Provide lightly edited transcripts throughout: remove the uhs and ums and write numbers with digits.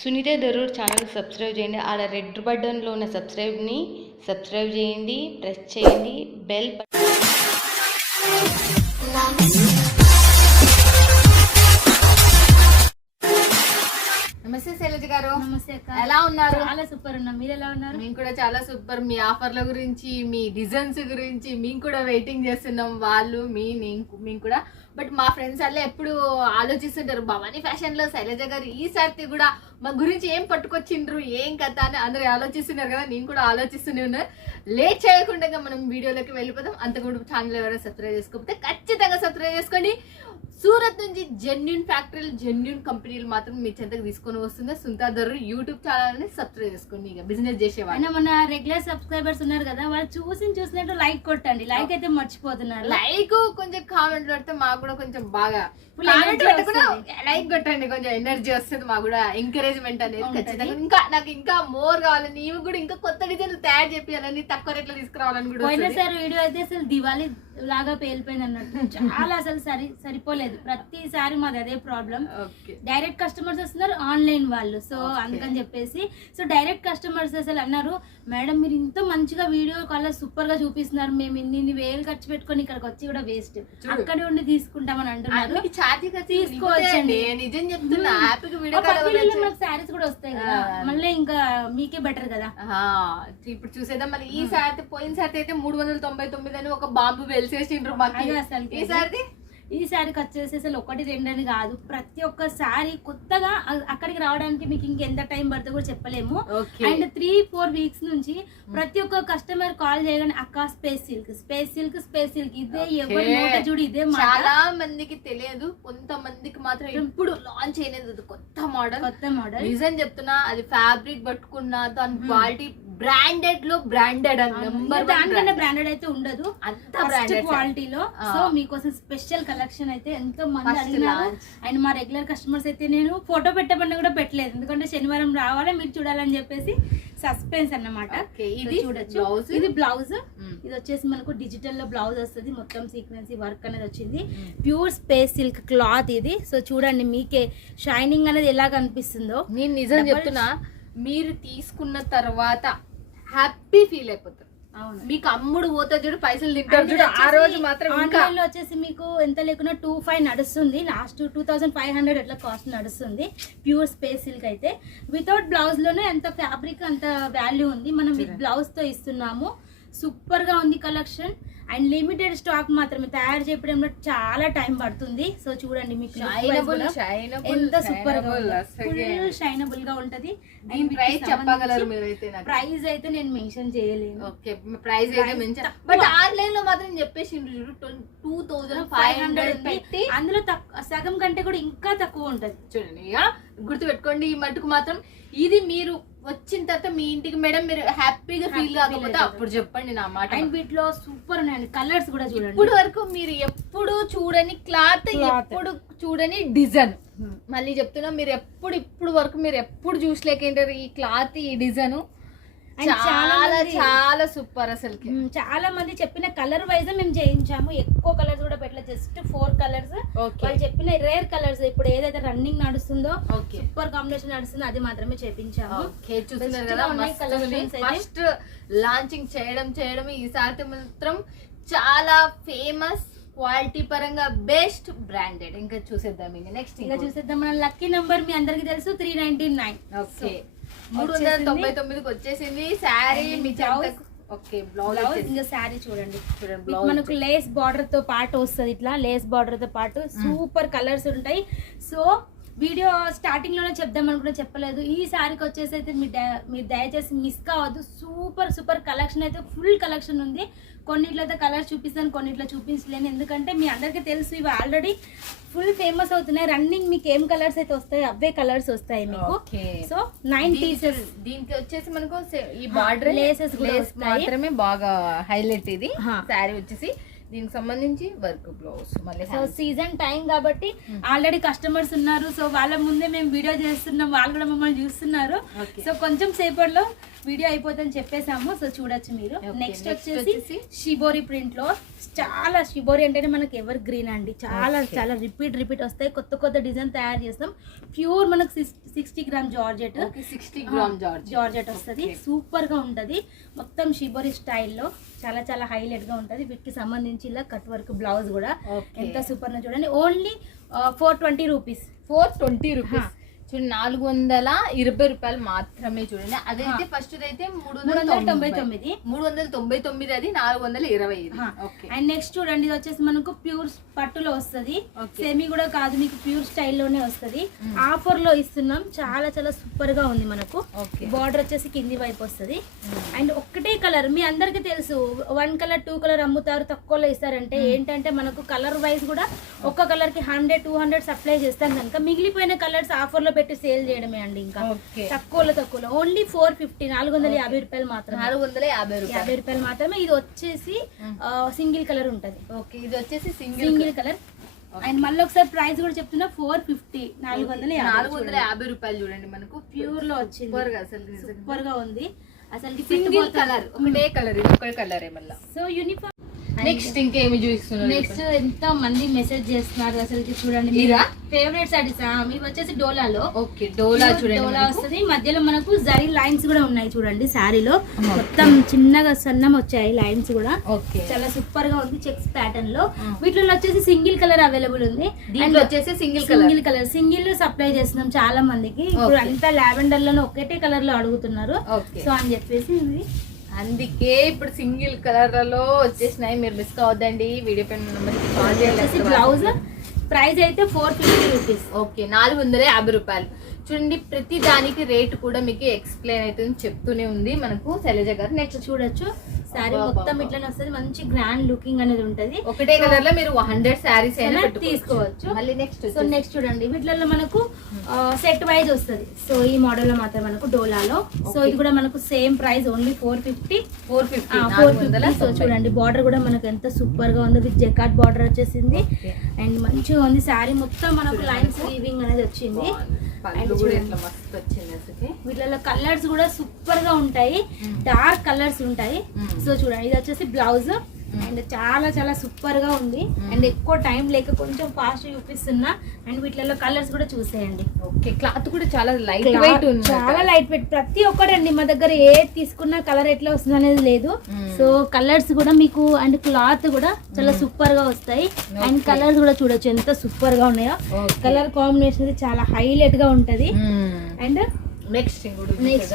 Sunitha Darur channel subscribe చేయండి. ఆడ red బటన్లో ఉన్న సబ్స్క్రైబ్ని సబ్స్క్రైబ్ చేయండి, ప్రెస్ చేయండి బెల్. నమస్తే శైలజ గారు. నమస్తే అక్క. ఎలా ఉన్నారు? చాలా సూపర్ ఉన్నాం. మీరు ఎలా ఉన్నారు? మేము కూడా చాలా సూపర్. మీ ఆఫర్ల గురించి, మీ డిజైన్స్ గురించి మేము కూడా వెయిటింగ్ చేస్తున్నాం. వాళ్ళు మేము కూడా. బట్ మా ఫ్రెండ్స్ అలా ఎప్పుడు ఆలోచిస్తుంటారు, భవానీ ఫ్యాషన్ లో శైలజ గారు ఈసారి కూడా మా గురించి ఏం పట్టుకొచ్చిండ్రు, ఏం కథ అని అందరూ ఆలోచిస్తున్నారు కదా. నేను కూడా ఆలోచిస్తూనే ఉన్నాను. లేట్ చేయకుండా మనం వీడియోలోకి వెళ్ళిపోతాం. అంతకుముందు ఛానల్ ఎవరైనా సబ్స్క్రైబ్ చేసుకోకపోతే ఖచ్చితంగా సబ్స్క్రైబ్ చేసుకోండి. సూరత్ నుంచి జెన్యూన్ ఫ్యాక్టరీలు, జెన్యూన్ కంపెనీలు మాత్రం మీ చెంతకు తీసుకొని వస్తుంది. సునీత దరూర్ యూట్యూబ్ ఛానల్ ని సబ్స్క్రైబ్ చేసుకోండి. ఇక బిజినెస్ చేసేవాళ్ళు, మన రెగ్యులర్ సబ్స్క్రైబర్స్ ఉన్నారు కదా, వాళ్ళు చూసినట్టు లైక్ కొట్టండి. లైక్ అయితే మర్చిపోతున్నారు. లైక్ కొంచెం కామెంట్ పెడితే మాకు కూడా కొంచెం బాగా లైక్ కొట్టండి. కొంచెం ఎనర్జీ వస్తుంది, మాకు కూడా ఎంకరేజ్మెంట్ అనేది ఖచ్చితంగా. నాకు ఇంకా మోర్ కావాలి. నీవు కూడా ఇంకా కొత్త డిజైన్లు తయారు చేయాలని, తక్కువ రేట్లో తీసుకురావాలని కూడా. పోయినసారి వీడియో అయితే అసలు దివాళీ లాగా పేలిపోయింది అన్నట్టు. చాలా అసలు సరిపోలేదు. ప్రతిసారి మాది అదే ప్రాబ్లం. డైరెక్ట్ కస్టమర్స్ వస్తున్నారు, ఆన్లైన్ వాళ్ళు. సో అందుకని చెప్పేసి డైరెక్ట్ కస్టమర్స్ అసలు అన్నారు, మేడం మీరు ఇంత మంచిగా వీడియో కాల్ సూపర్ గా చూపిస్తున్నారు, మేము ఇన్ని వేలు ఖర్చు పెట్టుకొని ఇక్కడికి వచ్చి కూడా వేస్ట్, అక్కడే ఉండి తీసుకుంటామని అంటున్నారు. తీసుకోవచ్చండి, నిజం చెప్తున్నా. మనకు శారీస్ కూడా వస్తాయి కదా, మళ్ళీ ఇంకా మీకే బెటర్ కదా. ఇప్పుడు చూసేద్దాం. మళ్ళీ ఈ సారి పోయిన సారి అయితే 399 అని ఒక బాంబు వెలిసేసిండ్రు మాకు. ఈసారి ఈ శారీకి వచ్చేసి అసలు 1-2 అని కాదు, ప్రతి ఒక్క శారీ కొత్తగా అక్కడికి రావడానికి మీకు ఇంకెంత టైం పడుతుందో కూడా చెప్పలేము. అండ్ 3-4 వీక్స్ నుంచి ప్రతి ఒక్క కస్టమర్ కాల్ చేయగానే అక్క స్పేస్ సిల్క్ ఇదే ఎవరి నోట చూడు ఇదే. చాలా మందికి తెలియదు, కొంతమందికి మాత్రం ఇప్పుడు లాంచ్ అయినది కొత్త మోడల్. నిజం చెప్తున్నా, అది ఫ్యాబ్రిక్ పట్టుకున్నా దాని క్వాలిటీ బ్రాండెడ్ లో బ్రాండెడ్ దానికన్నా బ్రాండెడ్ అయితే ఉండదు, అంత క్వాలిటీలో. సో మీకోసం స్పెషల్ కలెక్షన్ అయితే ఎంతో మంది అడిగినారు. అండ్ మా రెగ్యులర్ కస్టమర్స్ అయితే నేను ఫోటో పెట్టమని కూడా పెట్టలేదు, ఎందుకంటే శనివారం రావాలి మీరు చూడాలని చెప్పేసి సస్పెన్స్ అన్నమాట. ఇది చూడొచ్చు, ఇది బ్లౌజ్. ఇది వచ్చేసి మనకు డిజిటల్ లో బ్లౌజ్ వస్తుంది, మొత్తం సీక్వెన్సీ వర్క్ అనేది వచ్చింది. ప్యూర్ స్పేస్ సిల్క్ క్లాత్ ఇది. సో చూడండి మీకే షైనింగ్ అనేది ఎలా కనిపిస్తుందో. నేను నిజం చెప్తున్నా, మీరు తీసుకున్న తర్వాత హ్యాపీ ఫీల్ అయిపోతారు. మీకు అమ్ముడు పోతే చూడు, పైసలు తింటారు చూడు, ఆ రోజు మాత్రం. ఆన్లైన్ లో వచ్చేసి మీకు ఎంత లేకున్నా 2500 నడుస్తుంది, లాస్ట్ 2500 అట్లా కాస్ట్ నడుస్తుంది. ప్యూర్ స్పేస్ సిల్క్ అయితే వితౌట్ బ్లౌజ్ లోనే ఎంత ఫ్యాబ్రిక్ అంత వాల్యూ ఉంది. మనం విత్ బ్లౌజ్ తో ఇస్తున్నాము. సూపర్ గా ఉంది కలెక్షన్. అండ్ లిమిటెడ్ స్టాక్ మాత్రమే, తయారు చేయడంలో చాలా టైం పడుతుంది. సో చూడండి మీకు ఎంత సూపర్ గా ఫుల్ షైనబుల్ గా ఉంటది. ప్రైస్ అయితే నేను మెన్షన్ చేయలేను, ప్రైస్ అయితే మెన్షన్. బట్ ఆన్లైన్ లో మాత్రం చెప్పేసి 2500 పెట్టి అందులో సగం కంటే కూడా ఇంకా తక్కువ ఉంటది. చూడండి, ఇక గుర్తు పెట్టుకోండి. ఈ మట్టుకు మాత్రం ఇది మీరు వచ్చిన తర్వాత మీ ఇంటికి మేడం మీరు హ్యాపీగా ఫీల్ కాకపోతే అప్పుడు చెప్పండి నా మాట. అండ్ వీటిలో సూపర్ ఉన్నాయండి కలర్స్ కూడా చూడండి. ఇప్పుడు వరకు మీరు ఎప్పుడు చూడని క్లాత్, ఎప్పుడు చూడని డిజైన్. మళ్ళీ చెప్తున్నా, మీరు ఇప్పుడు వరకు మీరు ఎప్పుడు చూసలేకేంటారు ఈ క్లాత్, ఈ డిజైన్ చాలా చాలా సూపర్. అసలు చాలా మంది చెప్పిన కలర్ వైజ్ మేము చేయించాము, ఎక్కువ కలర్స్ కూడా పెట్టలేదు, జస్ట్ 4 కలర్స్. వాళ్ళు చెప్పిన రేర్ కలర్స్, ఇప్పుడు ఏదైతే రన్నింగ్ నడుస్తుందో సూపర్ కాంబినేషన్ నడుస్తుందో అది మాత్రమే చేయించాము. ఫస్ట్ లాంచింగ్ చేయడం ఈసారి మాత్రం చాలా ఫేమస్, క్వాలిటీ పరంగా బెస్ట్, బ్రాండెడ్. ఇంకా చూసేద్దాం, నెక్స్ట్ ఇంకా చూసేద్దాం. మన లక్కీ నెంబర్ మీ అందరికి తెలుసు, 399. ఓకే, 399కి వచ్చేసింది శారీ. మీ బ్లౌజ్ ఇంకా శారీ చూడండి, మనకు లేస్ బార్డర్ తో పాటు వస్తుంది. ఇట్లా లేస్ బార్డర్ తో పాటు సూపర్ కలర్స్ ఉంటాయి. సో వీడియో స్టార్టింగ్ లోనే చెప్దాం అనుకుంటే చెప్పలేదు. ఈ శారీకి వచ్చేసి అయితే మీరు దయచేసి మిస్ కావద్దు. సూపర్ కలెక్షన్ అయితే ఫుల్ కలెక్షన్ ఉంది. కొన్నిట్లో అయితే కలర్స్ చూపిస్తాను, కొన్నిట్లో చూపించలేను, ఎందుకంటే మీ అందరికీ తెలుసు ఇవి ఆల్రెడీ ఫుల్ ఫేమస్ అవుతున్నాయి. రన్నింగ్ మీకు ఏం కలర్స్ అయితే వస్తాయి అవే కలర్స్ వస్తాయి మీకు. So 9 pieces. దీనికి వచ్చేసి మనకు ఈ బార్డర్ లేసెస్ మాత్రమే బాగా హైలైట్. ఇది శారీ వచ్చేసి దీనికి సంబంధించి వర్క్ బ్లౌజ్. మళ్ళీ సో సీజన్ టైం కాబట్టి ఆల్రెడీ కస్టమర్స్ ఉన్నారు. సో వాళ్ళ ముందే మేము వీడియో చేస్తున్నాం, వాళ్ళు కూడా మమ్మల్ని చూస్తున్నారు. సో కొంచెం సేపట్లో వీడియో అయిపోతుందని చెప్పేసాము. సో చూడొచ్చు మీరు. Okay, నెక్స్ట్ next వచ్చేసి వచ్చేసి షిబోరి ప్రింట్ లో చాలా, షిబోరి అంటేనే మనకి ఎవర్ గ్రీన్ అండి, చాలా చాలా రిపీట్ వస్తాయి. కొత్త డిజైన్ తయారు చేస్తాం. ప్యూర్ మనకు 60 గ్రామ్ జార్జెట్, 60 గ్రామ్ జార్జెట్ వస్తుంది. సూపర్ గా ఉంటది. మొత్తం షిబోరి స్టైల్లో చాలా చాలా హైలైట్ గా ఉంటది. వీటికి సంబంధించి ఇలా కట్ వర్క్ బ్లౌజ్ కూడా ఎంత సూపర్ గా చూడండి. Only 420 rupees. 420 రూపీస్ చూడండి, 420 రూపాయలు మాత్రమే చూడండి. అదైతే ఫస్ట్ అయితే 399, 399 అది 420. అండ్ నెక్స్ట్ చూడండి, ఇది వచ్చేసి మనకు ప్యూర్ పట్టులో వస్తుంది. సెమీ కూడా కాదు, మీకు ప్యూర్ స్టైల్లోనే వస్తుంది. ఆఫర్ లో ఇస్తున్నాం. చాలా చాలా సూపర్ గా ఉంది. మనకు బార్డర్ వచ్చేసి కింది వైపు వస్తుంది. అండ్ ఒక్కటే కలర్, మీ అందరికి తెలుసు 1 కలర్ 2 కలర్ అమ్ముతారు, తక్కువలో ఇస్తారంటే. ఏంటంటే మనకు కలర్ వైజ్ కూడా ఒక్క కలర్ కి 100-200 సప్లై చేస్తాం కనుక మిగిలిపోయిన కలర్స్ ఆఫర్ లో పెట్టి సేల్ చేయడమే అండి. ఇంకా తక్కువలో ఓన్లీ 450, 450 రూపాయలు మాత్రమే. 450 రూపాయలు మాత్రమే. ఇది వచ్చేసి సింగిల్ కలర్ ఉంటది. ఓకే, ఇది వచ్చేసి సింగిల్ కలర్. అండ్ మళ్ళీ ఒకసారి ప్రైస్ కూడా చెప్తున్నా, 450, 450 రూపాయలు చూడండి. మనకు ప్యూర్ లో వచ్చింది. సూపర్ గా ఉంది అసలు. సింగిల్ కలర్, ఒకటే కలర్, ఇది ఒకటే కలర్ మళ్ళీ. So uniform. నెక్స్ట్ ఇంకేమి చూస్తున్నారు? నెక్స్ట్ ఎంతో మంది మెసేజ్ చేస్తున్నారు అసలు. చూడండి మీరు ఫేవరెట్ సారీస్. ఇవి వచ్చేసి డోలాలో. ఓకే, డోలా చూడండి. డోలా వస్తుంది. మధ్యలో మనకు జరీ లైన్స్ కూడా ఉన్నాయి చూడండి. శారీలో మొత్తం చిన్నగా సన్నం వచ్చాయి లైన్స్ కూడా. చాలా సూపర్ గా ఉంది. చెక్స్ ప్యాటర్న్ లో. వీటిలో వచ్చేసి సింగిల్ కలర్ అవైలబుల్ ఉంది. దీంట్లో వచ్చేసి సింగిల్ కలర్ సింగిల్ సప్లై చేస్తున్నాం చాలా మందికి. ఇప్పుడు అంతా లావెండర్ లోనే ఒకటే కలర్ లో అడుగుతున్నారు. సో అని చెప్పేసి అందుకే ఇప్పుడు సింగిల్ కలర్లలో వచ్చేసినాయి. మీరు మిస్ కావద్దండి. వీడియో పైన నెంబర్కి కాల్ చేయాలి. బ్లౌజ్ ప్రైస్ అయితే 450 రూపీస్. ఓకే, 450 రూపాయలు చూడండి. ప్రతి దానికి రేట్ కూడా మీకు ఎక్స్ప్లెయిన్ అవుతుంది, చెప్తూనే ఉంది మనకు శైలజ గారు. నెక్స్ట్ చూడొచ్చు, శారీ మొత్తం ఇట్లానే వస్తుంది. మంచి గ్రాండ్ లుకింగ్ అనేది ఉంటది. ఒకటే కలర్ లో మీరు 100 శారీస్ అయినా తీసుకోవచ్చు. మళ్ళీ నెక్స్ట్ చూడండి, వీటిలో మనకు సెట్ వైజ్ వస్తుంది. సో ఈ మోడల్ లో మాత్రం మనకు డోలాలో. సో ఇది కూడా మనకు సేమ్ ప్రైస్, ఓన్లీ 450. సో చూడండి, బార్డర్ కూడా మనకు ఎంత సూపర్ గా ఉంది. విత్ జెకాట్ బార్డర్ వచ్చేసింది. అండ్ మంచిగా ఉంది. శారీ మొత్తం మనకు లైన్స్ వీవింగ్ అనేది వచ్చింది. వీటిలో కలర్స్ కూడా సూపర్ గా ఉంటాయి. డార్క్ కలర్స్ ఉంటాయి. సో చూడండి, ఇది వచ్చేసి బ్లౌజ్. అండ్ చాలా చాలా సూపర్ గా ఉంది. అండ్ ఎక్కువ టైం లేక కొంచెం ఫాస్ట్ చూపిస్తున్నా. అండ్ వీటిలో కలర్స్ కూడా చూసేయండి. ఓకే, క్లాత్ కూడా చాలా లైట్ వెయిట్ ఉంది. చాలా లైట్ వెయిట్. ప్రతి ఒక్కటండి మా దగ్గర ఏది తీసుకున్నా కలర్ ఎట్లా వస్తుంది అనేది లేదు. సో కలర్స్ కూడా మీకు అండ్ క్లాత్ కూడా చాలా సూపర్ గా వస్తాయి. అండ్ కలర్స్ కూడా చూడొచ్చు ఎంత సూపర్ గా ఉన్నాయో. కలర్ కాంబినేషన్ చాలా హైలైట్ గా ఉంటది. అండ్ నెక్స్ట్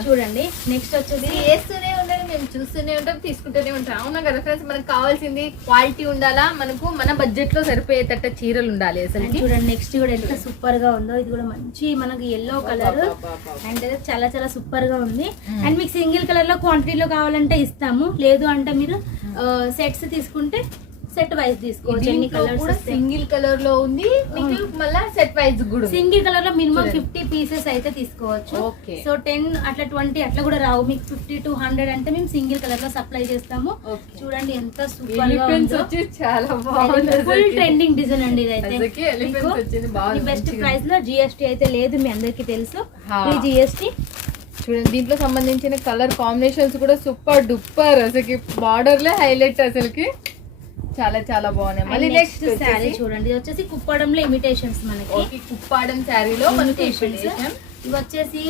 చూడండి, నెక్స్ట్ వచ్చేసి వేస్తూనే ఉండాలి, మేము చూస్తూనే ఉంటాం, తీసుకుంటూనే ఉంటాం. అవునా కదా ఫ్రెండ్స్? మనకు కావాల్సింది క్వాలిటీ ఉండాలా, మనకు మన బడ్జెట్ లో సరిపోయేటట్టు చీరలు ఉండాలి. అసలు చూడండి, నెక్స్ట్ కూడా ఎంత సూపర్ గా ఉందో. ఇది కూడా మంచి మనకి ఎల్లో కలర్. అండ్ చాలా చాలా సూపర్ గా ఉంది. అండ్ మీకు సింగిల్ కలర్ లో క్వాంటిటీలో కావాలంటే ఇస్తాము. లేదు అంటే మీరు సెట్స్ తీసుకుంటే సెట్ వైజ్ తీసుకోవచ్చు. ఎన్ని కలర్స్ సింగిల్ కలర్ లో ఉంది మీకు, మళ్ళీ సెట్ వైజ్ కూడా. సింగిల్ కలర్ లో మినిమం 50 పీసెస్ అయితే తీసుకోవచ్చు. సో 10 అట్లా 20 అట్లా కూడా రావు. మీకు 50 to 100 అంటే మేము సింగిల్ కలర్ లో సప్లై చేస్తాము. చూడండి ఎంత సూపర్ గా ఉందో. చాలా బాగుంది. ఫుల్ ట్రెండింగ్ డిజైన్ అండి ఇదైతే. బెస్ట్ ప్రైస్ లో GST అయితే లేదు, మీ అందరికి తెలుసు. GST చూడండి, దీంట్లో సంబంధించిన కలర్ కాంబినేషన్స్ కూడా సూపర్ డూపర్. అసలుకి బార్డర్ లే హైలైట్. అసలుకి చాలా చాలా బాగున్నాయి. మళ్ళీ నెక్స్ట్ శారీ చూడండి, ఇది వచ్చేసి కుప్పడంలో ఇమిటేషన్స్ మనకి. కుప్పాడం శారీలో మనకి ఇవి వచ్చేసి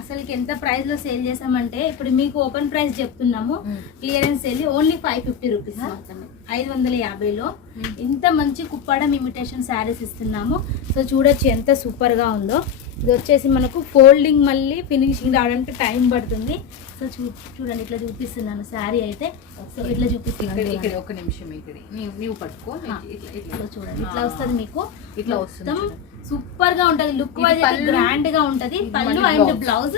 అసలు ఎంత ప్రైస్ లో సేల్ చేసామంటే, ఇప్పుడు మీకు ఓపెన్ ప్రైస్ చెప్తున్నాము. క్లియరెన్స్ సేల్ ఓన్లీ 550 రూపీస్ మాత్రమే. 550లో ఇంత మంచి కుప్పాడం ఇమిటేషన్ శారీస్ ఇస్తున్నాము. సో చూడొచ్చు ఎంత సూపర్ గా ఉందో. ఇది వచ్చేసి మనకు ఫోల్డింగ్ మళ్ళీ ఫినిషింగ్ రావడానికి టైం పడుతుంది. సో చూడండి, ఇట్లా చూపిస్తున్నాను శారీ అయితే. సో ఇట్లా చూపిస్తున్నాను. ఒక నిమిషం నీవు పట్టుకో. చూడండి, ఇట్లా వస్తుంది మీకు. ఇట్లా మొత్తం సూపర్ గా ఉంటది. లుక్ వైజ్ గ్రాండ్ గా ఉంటది. పళ్ళు అండ్ బ్లౌజ్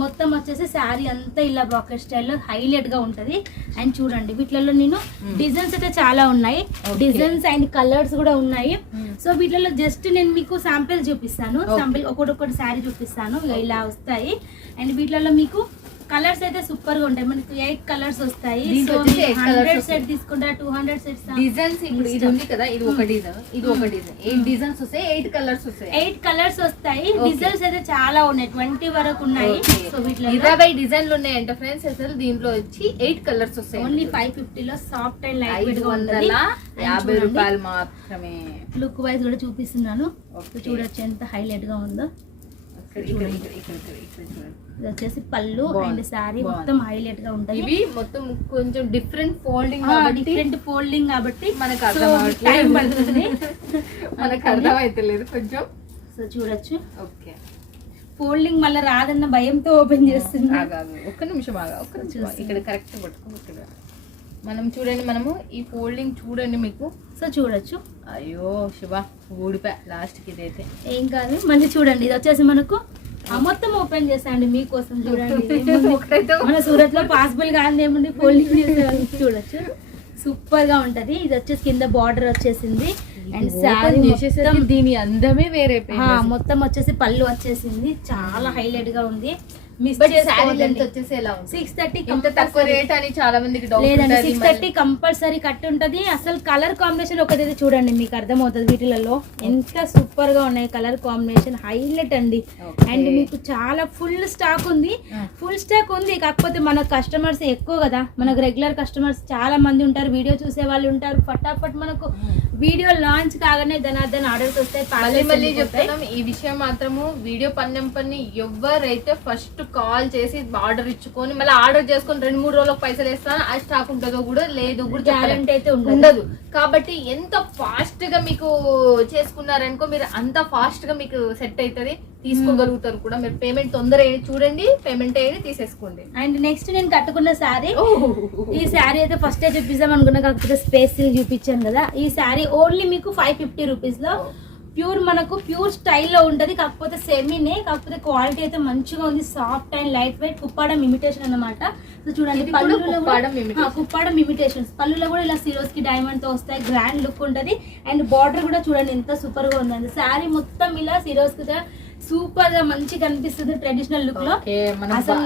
మొత్తం వచ్చేసి శారీ అంతా ఇలా బ్రాకెట్ స్టైల్లో హైలైట్ గా ఉంటది. అండ్ చూడండి, వీటిలో నేను డిజైన్స్ అయితే చాలా ఉన్నాయి. డిజైన్స్ అండ్ కలర్స్ కూడా ఉన్నాయి. సో వీటిలో జస్ట్ నేను మీకు శాంపిల్ చూపిస్తాను. శాంపిల్ ఒకటి శారీ చూపిస్తాను. ఇలా వస్తాయి. అండ్ వీటిలో మీకు కలర్స్ అయితే సూపర్ గా ఉంటాయి. మనకి 8 కలర్స్ వస్తాయి. దీంట్లో సో వచ్చేసి 8 colours 100 వస్తాయి. సెట్ తీసుకుంటా 200 సెట్స్ డిజైన్స్ ఇప్పుడు ఇది ఉంది కదా, ఇది ఒక డిజైన్, ఇది ఒక డిజైన్, 8 డిజైన్స్ వస్తాయి, 8 కలర్స్ వస్తాయి. 8 కలర్స్ వస్తాయి. Okay. డిజైన్స్ అయితే చాలా ఉన్నాయి, 20 వరకు ఉన్నాయి. సో వీటిలో 20 డిజైన్లు ఉన్నాయంట ఫ్రెండ్స్. అసలు దీంట్లో వచ్చి 8 కలర్స్ వస్తాయి. ఓన్లీ 550 లో సాఫ్ట్ అండ్ లైట్ వెయిట్ గా ఉంటుంది. 550 రూపాయలు మాత్రమే. లుక్ వైజ్ కూడా చూపిస్తున్నాను. Okay. చూడొచ్చు ఎంత హైలైట్ గా ఉందో. ఇక్కడ ఇది వచ్చేసి పళ్ళు బాగుంది. అండ్ సారీ బాగుంది. మొత్తం హైలైట్ గా ఉంటుంది. ఇవి మొత్తం కొంచెం డిఫరెంట్ ఫోల్డింగ్ డిఫరెంట్ ఫోల్డింగ్ కాబట్టి మనకు సో అర్థం అవ్వట్లేదు. టైం పడుతుంది. మనకు అర్థం అయితలేదు కొంచెం. సో చూడొచ్చు ఓకే, ఫోల్డింగ్ మళ్ళీ రాదన్న భయంతో ఓపెన్ చేస్తుంది. ఒక్క నిమిషం ఒక్క నిమిషం. ఇక్కడ కరెక్ట్ పట్టుకో. ఇక్కడ మనం చూడండి, మనము ఈ ఫోల్డింగ్ చూడండి మీకు. సో చూడొచ్చు. అయ్యో శివ, ఊడిపోయా లాస్ట్ కి. ఇదైతే ఏం కాదు, మళ్ళీ చూడండి. ఇది వచ్చేసి మనకు మొత్తం ఓపెన్ చేస్తాండి మీకోసం. చూడండి ఒకటైతే మన సూరత్ లో పాసిబుల్ కాదు ఏముంది, ఫోల్డింగ్ చేసేవాళ్ళు. చూడొచ్చు సూపర్ గా ఉంటది. ఇది వచ్చేసి కింద బార్డర్ వచ్చేసింది అండ్ శారీ చేసేసరికి దీని అందమే వేరే. మొత్తం వచ్చేసి పళ్ళు వచ్చేసింది, చాలా హైలైట్ గా ఉంది. మిస్ శారీ చేసుకోవద్దండి. లెంత్ వచ్చేసి ఎలా ఉంది? 630 ఇంత తక్కువ రేట్ అని చాలా మందికి డౌట్ లేదండి, ఉంటుంది. 630 కంపల్సరీ కట్ ఉంటది. అసలు కలర్ కాంబినేషన్ ఒకటి చూడండి, మీకు అర్థమవుతుంది. వీటిలలో ఎంత సూపర్ గా ఉన్నాయి కలర్ కాంబినేషన్, హైలైట్ అండి. Okay. అండ్ మీకు చాలా ఫుల్ స్టాక్ ఉంది. ఫుల్ స్టాక్ ఉంది, కాకపోతే మన కస్టమర్స్ ఎక్కువ కదా, మనకు రెగ్యులర్ కస్టమర్స్ చాలా మంది ఉంటారు, వీడియో చూసే వాళ్ళు ఉంటారు. ఫటాఫట్ మనకు వీడియో లాంచ్ కాగానే ధనార్దన్ ఆర్డర్స్ వస్తాయి. మళ్ళీ చెప్తున్నాం ఈ విషయం మాత్రము. వీడియో పని ఎవరైతే ఫస్ట్ కాల్ చేసి ఆర్డర్ ఇచ్చుకొని మళ్ళీ ఆర్డర్ చేసుకొని 2-3 రోజులకు పైసలు వేస్తాను, ఆ స్టాక్ ఉంటుందో కూడా లేదు కూడా గ్యారెంటీ అయితే ఉండదు. కాబట్టి ఎంత ఫాస్ట్ గా మీకు చేసుకున్నారనుకో, మీరు అంత ఫాస్ట్ గా మీకు సెట్ అవుతుంది, తీసుకోగలుగుతారు కూడా. మీరు పేమెంట్ తొందర చూడండి, పేమెంట్ అయ్యి తీసేసుకోండి. అండ్ నెక్స్ట్ నేను కట్టుకున్న శారీ, ఈ శారీ అయితే ఫస్ట్ చూపిస్తాం అనుకున్నా, కాకపోతే స్పేస్ చూపించాను కదా. ఈ శారీ ఓన్లీ మీకు 550 రూపీస్ లో ప్యూర్, మనకు ప్యూర్ స్టైల్లో ఉంటది. కాకపోతే సెమీనే, కాకపోతే క్వాలిటీ అయితే మంచిగా ఉంది. Soft and light weight Kuppadam imitation అన్నమాట. సో చూడండి, కుప్పాడం ఇమిటేషన్స్. పళ్ళులో కూడా ఇలా సిరోస్ కి డైమండ్ తో వస్తాయి, గ్రాండ్ లుక్ ఉంటది. అండ్ బార్డర్ కూడా చూడండి ఎంత సూపర్ గా ఉందండి. శారీ మొత్తం ఇలా సిరోస్ కి సూపర్ గా మంచి కనిపిస్తుంది ట్రెడిషనల్ లుక్ లో.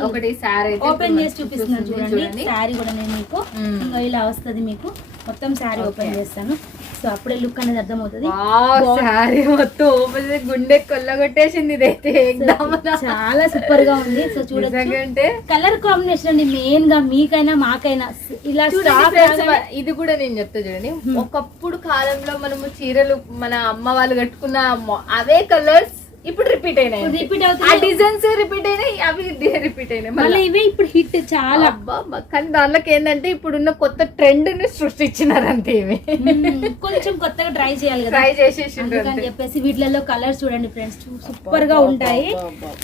ఒకటి శారీ ఓపెన్ చేసి చూపిస్తున్నాను చూడండి. శారీ కూడా నేను మీకు ఇంకా ఇలా వస్తుంది. మీకు మొత్తం శారీ ఓపెన్ చేస్తాను, సో అప్పుడే లుక్ అనేది అర్థమవుతుంది. శారీ మొత్తం ఓపెన్ చేసి గుండె కొల్లగొట్టేసింది. ఇదైతే చాలా సూపర్ గా ఉంది. సో చూడండి, కలర్ కాంబినేషన్ అండి మెయిన్ గా, మీకైనా మాకైనా ఇలా ఇది కూడా నేను చెప్తా చూడండి. ఒకప్పుడు కాలంలో మనము చీరలు మన అమ్మ వాళ్ళు కట్టుకున్న అవే కలర్స్ ఇప్పుడు రిపీట్ అయినాయి. ఆ డిజైన్స్ రిపీట్ అయినాయి, అవి రిపీట్ అయినాయి. మళ్ళీ ఇవే ఇప్పుడు హిట్ చాలా. కానీ దానిలోకి ఏంటంటే ఇప్పుడున్న కొత్త ట్రెండ్ ని సృష్టించినారు అంతే. ఇవి కొంచెం కొత్తగా ట్రై చేయాలి కదా, ట్రై చేసేసి అని చెప్పేసి వీటిలలో కలర్స్ చూడండి ఫ్రెండ్స్, సూపర్ గా ఉంటాయి.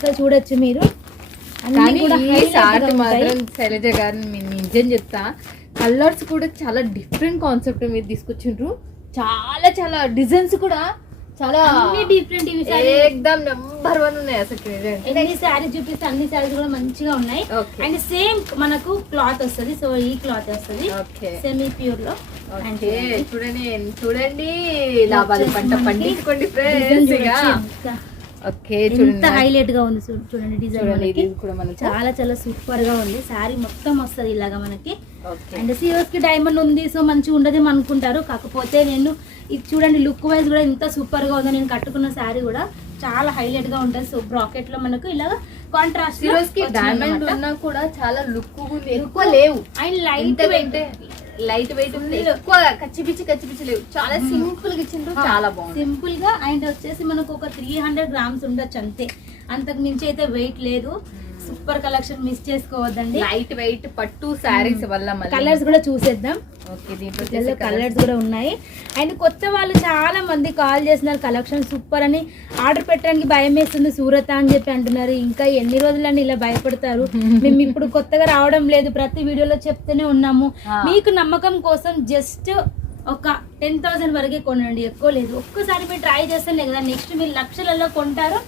సో చూడొచ్చు మీరు. కానీ ఈ సాటి మాత్రం శైలజ గారిని నేను నిజం చెప్తా, కలర్స్ కూడా చాలా డిఫరెంట్ కాన్సెప్ట్ మీరు తీసుకొచ్చిండ్రు. చాలా చాలా డిజైన్స్ కూడా చాలా డిఫరెంట్, ఎక్దమ్ నెంబర్ 1 ఉన్నాయి. అసలు ఎన్ని శారీస్ చూపిస్తే అన్ని శారీస్ కూడా మంచిగా ఉన్నాయి. అండ్ సేమ్ మనకు క్లాత్ వస్తుంది. సో ఈ క్లాత్ వస్తుంది సెమీ ప్యూర్ లో. చూడండి చూడండి, లాభాలు పంట పండించుకోండి ఫ్రెండ్స్. ఓకే, ఎంత హైలైట్ గా ఉంది చూడండి డిజైన్. చాలా చాలా సూపర్ గా ఉంది. శారీ మొత్తం వస్తుంది ఇలాగా మనకి. అండ్ సిరోస్ కి డైమండ్ ఉంది, సో మంచిగా ఉండదేమో అనుకుంటారు. కాకపోతే నేను ఇది చూడండి, లుక్ వైజ్ కూడా ఎంత సూపర్ గా ఉందో. నేను కట్టుకున్న శారీ కూడా చాలా హైలైట్ గా ఉంటుంది. సో బ్రాకెట్ లో మనకు ఇలాగా కాంట్రాస్ట్ సిరోస్ కి డైమండ్ ఉన్నా కూడా చాలా లుక్ ఉంది. ఎక్కువ లేవు అండ్ లైట్ వెయిట్ ఉంది, ఎక్కువ కచ్చిపిచ్చి లేవు. చాలా సింపుల్ గా ఇచ్చిండ్రు, చాలా బాగుంది సింపుల్ గా. అండ్ వచ్చేసి మనకు ఒక 300 గ్రామ్స్ ఉండొచ్చు అంతే, అంతకు మించి అయితే వెయిట్ లేదు. సూపర్ కలెక్షన్, మిస్ చేసుకోవద్దండి. లైట్ వెయిట్ పట్టు శారీస్ వల్ల. కలర్స్ కూడా చూసేద్దాం. దీంట్లో కలర్స్ కూడా ఉన్నాయి. అండ్ కొత్త వాళ్ళు చాలా మంది కాల్ చేస్తున్నారు, కలెక్షన్ సూపర్ అని. ఆర్డర్ పెట్టడానికి భయం వేస్తుంది సూరత్ అని చెప్పి అంటున్నారు. ఇంకా ఎన్ని రోజులని ఇలా భయపడతారు? మేము ఇప్పుడు కొత్తగా రావడం లేదు, ప్రతి వీడియోలో చెప్తూనే ఉన్నాము. మీకు నమ్మకం కోసం జస్ట్ ఒక 10,000 వరకే కొనండి, ఎక్కువ లేదు. ఒక్కసారి మీరు ట్రై చేస్తేనే కదా నెక్స్ట్ మీరు లక్షలలో కొంటారు,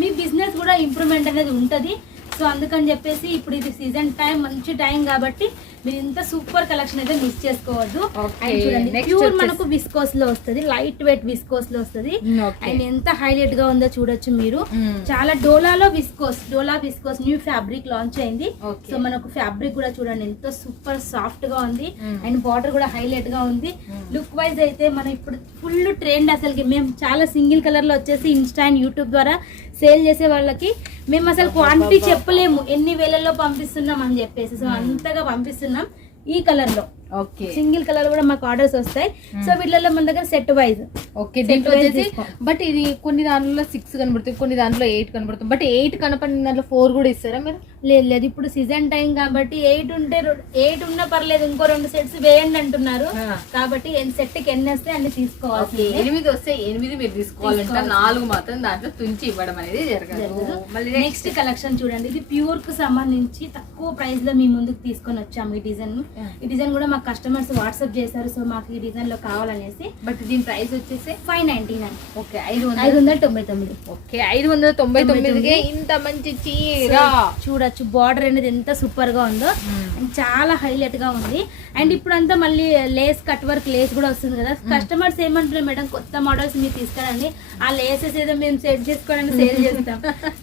మీ బిజినెస్ కూడా ఇంప్రూవ్మెంట్ అనేది ఉంటుంది. సో అందుకని చెప్పేసి ఇప్పుడు ఇది సీజన్ టైం, మంచి టైం కాబట్టి మీరు ఇంత సూపర్ కలెక్షన్ అయితే మిస్ చేసుకోవద్దు. Okay. అండ్ చూడండి Next ప్యూర్ వచ్చేసి- మనకు విస్కోస్ లో వస్తుంది, లైట్ వెయిట్ విస్కోస్ లో వస్తుంది. Okay. అండ్ ఎంత హైలైట్ గా ఉందో చూడొచ్చు మీరు. Mm. చాలా డోలా విస్కోస్ న్యూ ఫ్యాబ్రిక్ లాంచ్ అయింది. Okay. సో మనకు ఫ్యాబ్రిక్ కూడా చూడండి ఎంత సూపర్ సాఫ్ట్ గా ఉంది. Mm. అండ్ బార్డర్ కూడా హైలైట్ గా ఉంది. లుక్ వైజ్ అయితే మనం ఇప్పుడు ఫుల్ ట్రెండ్ అసలుకి మేము చాలా సింగిల్ కలర్ లో వచ్చేసి ఇన్స్టా అండ్ యూట్యూబ్ ద్వారా సేల్ చేసే వాళ్ళకి మేము అసలు క్వాంటిటీ చెప్పలేము ఎన్ని వేలల్లో పంపిస్తున్నాం అని చెప్పేసి. సో అంతగా పంపిస్తున్నాం ఈ కలర్ లో. ఓకే సింగిల్ కలర్ కూడా మాకు ఆర్డర్స్ వస్తాయి. సో వీటిలో మన దగ్గర సెట్ వైజ్. ఓకే దీంట్లో వచ్చేసి బట్ ఇది కొన్ని దాంట్లో 6 కనబడుతుంది, కొన్ని దాంట్లో 8 కనబడుతుంది. బట్ 8 కనపడిన దాంట్లో 4 కూడా ఇస్తారా మీరు? లేదు ఇప్పుడు సీజన్ టైం కాబట్టి 8 ఉంటే 8 ఉన్నా పర్లేదు, ఇంకో 2 సెట్స్ వేయండి అంటున్నారు. కాబట్టి సెట్ కి ఎన్ని వస్తే అన్ని తీసుకోవాలి. 8 వస్తే 8 మీరు తీసుకోవాలంటే 4 మాత్రం దాంట్లో తుంచి ఇవ్వడం అనేది జరగదు. మళ్ళీ నెక్స్ట్ కలెక్షన్ చూడండి, ఇది ప్యూర్ కు సంబంధించి తక్కువ ప్రైస్ లో మీ ముందుకు తీసుకొని వచ్చాము. ఈ డిజైన్ కూడా మా కస్టమర్స్ వాట్సాప్ చేశారు. సో మాకు ఈ డిజైన్ లో కావాలనేసి. బట్ దీని ప్రైస్ వచ్చేసి 599. ఓకే 599. ఓకే 599కే ఇంత మంచి చీర చూడొచ్చు. బార్డర్ అనేది ఎంత సూపర్ గా ఉందో అండ్ చాలా హైలైట్ గా ఉంది. అండ్ ఇప్పుడు అంతా మళ్ళీ లేస్ కట్ వర్క్ లేస్ కూడా వస్తుంది కదా. కస్టమర్స్ ఏమంటారు మేడం కొత్త మోడల్స్ మీరు తీసుకురండి, ఆ లేసెస్ ఏదో మేము సెట్ చేసుకోవడానికి సేల్ చేస్తాం,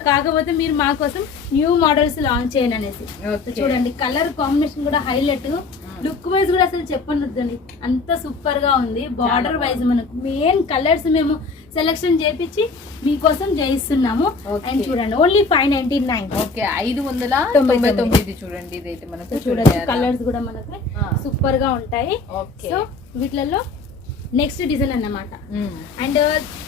కాకపోతే మీరు మా కోసం న్యూ మోడల్స్ లాంచ్ చేయండి అనేసి. చూడండి కలర్ కాంబినేషన్ కూడా హైలైట్, లుక్ వైజ్ కూడా అసలు చెప్పనొద్దండి అంత సూపర్ గా ఉంది. బార్డర్ వైజ్ మనకు మెయిన్ కలర్స్ మేము సెలెక్షన్ చేపించి మీకోసం చేయిస్తున్నాము. అండ్ చూడండి ఓన్లీ 599. ఓకే 599 చూడండి. ఇదైతే మనకు చూడొచ్చు కలర్స్ కూడా మనకు సూపర్ గా ఉంటాయి. సో వీటిలలో నెక్స్ట్ డిజైన్ అన్నమాట. అండ్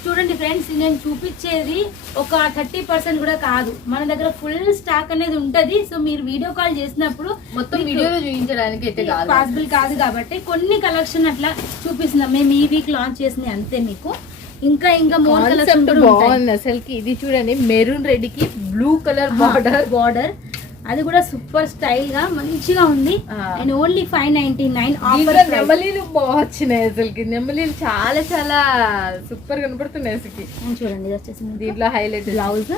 చూడండి ఫ్రెండ్స్, నేను చూపించేది ఒక 30% కూడా కాదు, మన దగ్గర ఫుల్ స్టాక్ అనేది ఉంటది. సో మీరు వీడియో కాల్ చేసినప్పుడు మొత్తం వీడియోలో చూపించడానికి అయితే పాసిబుల్ కాదు కాబట్టి కొన్ని కలెక్షన్ అట్లా చూపిస్తున్నాం. మేము ఈ వీక్ లాంచ్ చేసినాయి అంతే. మీకు ఇంకా మోర్ కలెక్షన్ బాగుంది అసలుకి. ఇది చూడండి మెరూన్ రెడ్ కి బ్లూ కలర్ బార్డర్, అది కూడా సూపర్ స్టైల్ గా మంచిగా ఉంది. And only 599 offer. నెమలీలు బాగా వచ్చినాయి అసలుకి. నెమలీలు చాలా చాలా సూపర్ కనపడుతున్నాయి అసలుకి. చూడండి ఇది వచ్చేసి దీంట్లో హైలైట్ బ్లౌజ్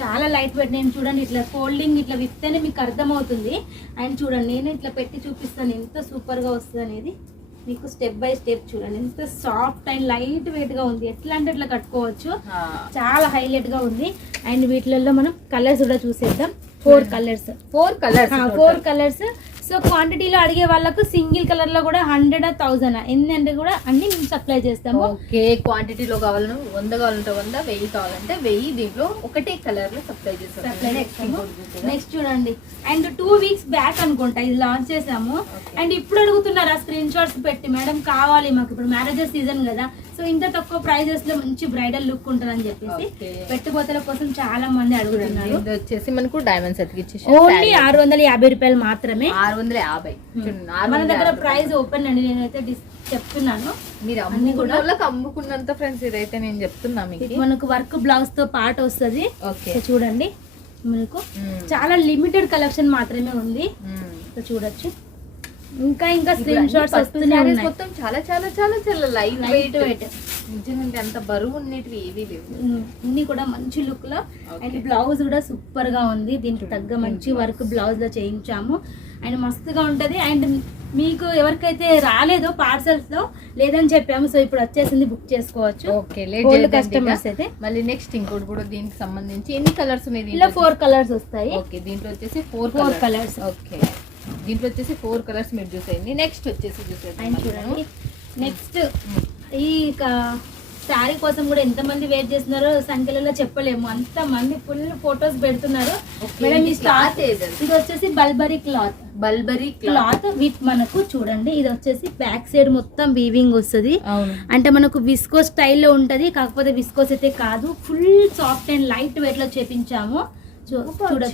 చాలా లైట్ వెయిట్. నేను చూడండి ఇట్లా ఫోల్డింగ్ ఇట్లా విప్తేనే మీకు అర్థమవుతుంది. అండ్ చూడండి నేను ఇట్లా పెట్టి చూపిస్తాను ఎంత సూపర్ గా వస్తుంది అనేది. మీకు స్టెప్ బై స్టెప్ చూడండి ఎంత సాఫ్ట్ అండ్ లైట్ వెయిట్ గా ఉంది. ఎట్లా అంటే అట్లా కట్టుకోవచ్చు, చాలా హైలైట్ గా ఉంది. అండ్ వీటిలలో మనం కలర్స్ కూడా చూసేద్దాం. 4 కలర్స్. సో క్వాంటిటీలో అడిగే వాళ్ళకు సింగిల్ కలర్ లో కూడా 100 1000 ఎన్ని కూడా అన్ని మేము సప్లై చేస్తాము. ఓకే క్వాంటిటీలో కావాలను 100 కావాలంటే 100, 1000 కావాలంటే 1000. దీంట్లో ఒకటే కలర్ లో సప్లై చేస్తాము. నెక్స్ట్ చూడండి, అండ్ 2 వీక్స్ బ్యాక్ అనుకుంటా ఇది లాంచ్ చేసాము. అండ్ ఇప్పుడు అడుగుతున్నారా స్క్రీన్ షాట్స్ పెట్టి, మేడం కావాలి మాకు ఇప్పుడు మ్యారేజెస్ సీజన్ కదా, సో ఇంత తక్కువ ప్రైజెస్ లో మంచి బ్రైడల్ లుక్ ఉంటుందని చెప్పేసి పెట్టుబోతల కోసం చాలా మంది అడుగుతున్నారు. ఇది వచ్చేసి మనకు డైమండ్స్ అతికిచ్చేసి ఓన్లీ 650 రూపాయలు మాత్రమే. 650 మన దగ్గర ప్రైస్ ఓపెన్ అండి, నేనైతే చెప్తున్నాను. మీరు అమ్ముకున్నంత ఫ్రెండ్స్ ఇదైతే నేను చెప్తున్నా మీకు. మనకు వర్క్ బ్లౌజ్ తో పాటు వస్తుంది. ఓకే చూడండి మనకు చాలా లిమిటెడ్ కలెక్షన్ మాత్రమే ఉంది. చూడొచ్చు ఇంకా స్క్రీన్ షాట్స్ వస్తున్నాయి. మొత్తం చాలా చాలా చాలా చాలా లైట్ వెయిట్. నిజంగా అంత బరువు ఉన్నటివి ఏవి లేవు. ఇన్ని కూడా మంచి లుక్ లో. అండ్ బ్లౌజ్ కూడా సూపర్ గా ఉంది, దీనికి తగ్గ మంచి వర్క్ బ్లౌజ్ లో చేయించాము. అండ్ మస్తుగా ఉంటది. అండ్ మీకు ఎవరికైతే రాలేదో పార్సల్స్ లో లేదని చెప్పాము, సో ఇప్పుడు వచ్చేసింది, బుక్ చేసుకోవచ్చు. ఓకే కస్టమర్స్ అయితే. మళ్ళీ నెక్స్ట్ ఇంకోటి కూడా దీనికి సంబంధించి ఎన్ని కలర్స్ ఉన్నాయి? ఇలా 4 కలర్స్ వస్తాయి. ఓకే దీంట్లో వచ్చేసి 4 కలర్స్. ఓకే దీంట్లో వచ్చేసి 4 కలర్స్ మీరు చూసేయండి. నెక్స్ట్ వచ్చేసి చూసేయండి. చూడండి నెక్స్ట్ ఈ శారీ కోసం కూడా ఎంత మంది వెయిట్ చేస్తున్నారో సంఖ్యలలో చెప్పలేము, అంత మంది ఫుల్ ఫొటోస్ పెడుతున్నారు. మేడం ఇది వచ్చేసి బల్బరీ క్లాత్ విత్ మనకు చూడండి ఇది వచ్చేసి బ్యాక్ సైడ్ మొత్తం వీవింగ్ వస్తుంది. అంటే మనకు విస్కోస్ స్టైల్లో ఉంటది, కాకపోతే విస్కోస్ అయితే కాదు, full soft and light weight లో చేపించాము. సూపర్